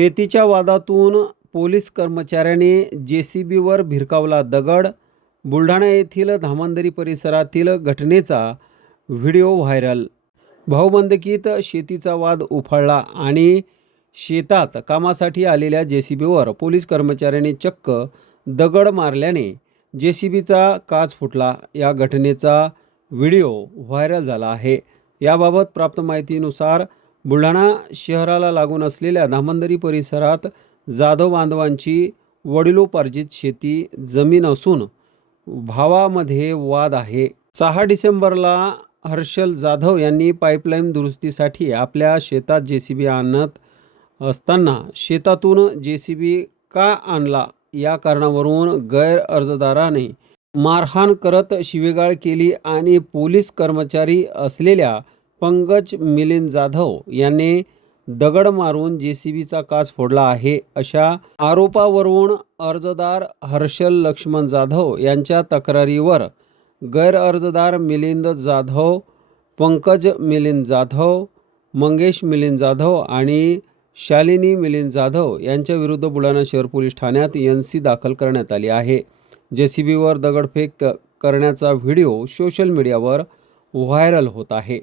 शेतीच्या वादातून पोलीस कर्मचाऱ्याने जे सी बीवर भिरकावला दगड. बुलढाणा येथील धामंदरी परिसरातील घटनेचा व्हिडिओ व्हायरल. भाऊबंदकीत शेतीचा वाद उफाळला आणि शेतात कामासाठी आलेल्या जे सी बीवर पोलीस कर्मचाऱ्याने चक्क दगड मारल्याने जे सी बीचा काच फुटला. या घटनेचा व्हिडिओ व्हायरल झाला आहे. याबाबत प्राप्त माहितीनुसार बुलढाणा शहराला लागून असलेल्या धामंदरी परिसरात जाधव बांधवांची वडिलोपार्जित शेती जमीन असून भावामध्ये वाद आहे. सहा डिसेंबरला हर्षल जाधव यांनी पाईपलाईन दुरुस्तीसाठी आपल्या शेतात जे सी बी आणत असताना शेतातून जे सी बी का आणला या कारणावरून गैर अर्जदाराने मारहाण करत शिवेगाळ केली आणि पोलीस कर्मचारी असलेल्या पंकज मिलिंद जाधव यांनी दगड मारून जे सी बीचा काच फोडला आहे. अशा आरोपावरून अर्जदार हर्षल लक्ष्मण जाधव यांच्या तक्रारीवर गैरअर्जदार मिलिंद जाधव पंकज मिलिंद जाधव मंगेश मिलिंद जाधव आणि शालिनी मिलिंद जाधव यांच्या विरुद्ध बुलढाणा शहर पोलीस ठाण्यात एन सी दाखल करण्यात आली आहे. जे सी बीवर दगडफेक क- करण्याचा व्हिडिओ सोशल मीडियावर व्हायरल होत आहे.